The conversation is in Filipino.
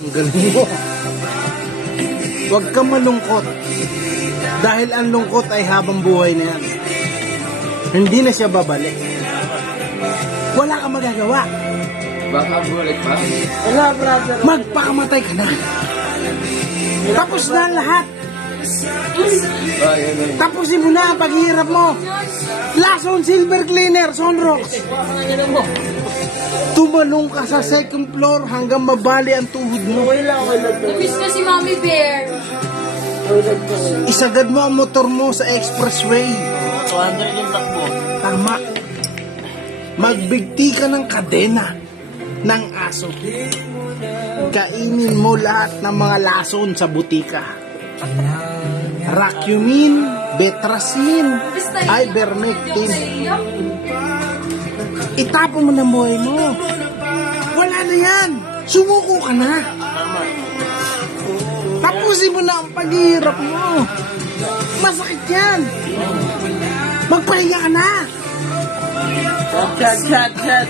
Ang galing mo. Huwag kang malungkot. Dahil ang lungkot ay habang buhay na yan. Hindi na siya babalik. Wala kang magagawa. Baka bulit pa? Wala, brother. Magpakamatay ka na. Tapos na ang lahat. Tapusin mo na ang paghihirap mo. Lason, silver cleaner, sunrocks. Tumalong ka sa second floor hanggang mabali ang tuhod mo. Namiss na si Mommy Bear. Isagad mo ang motor mo sa expressway. 200 yung takbo. Tama. Magbigti ka ng kadena ng aso. Kainin mo lahat ng mga lason sa butika. Racumin, Betracin, Ivermectin. Itapon mo na buhay mo. Wala na yan. Sumuko ka na. Tapusin mo na ang paghihirap mo. Masakit yan. Magpahinga ka na. Chat.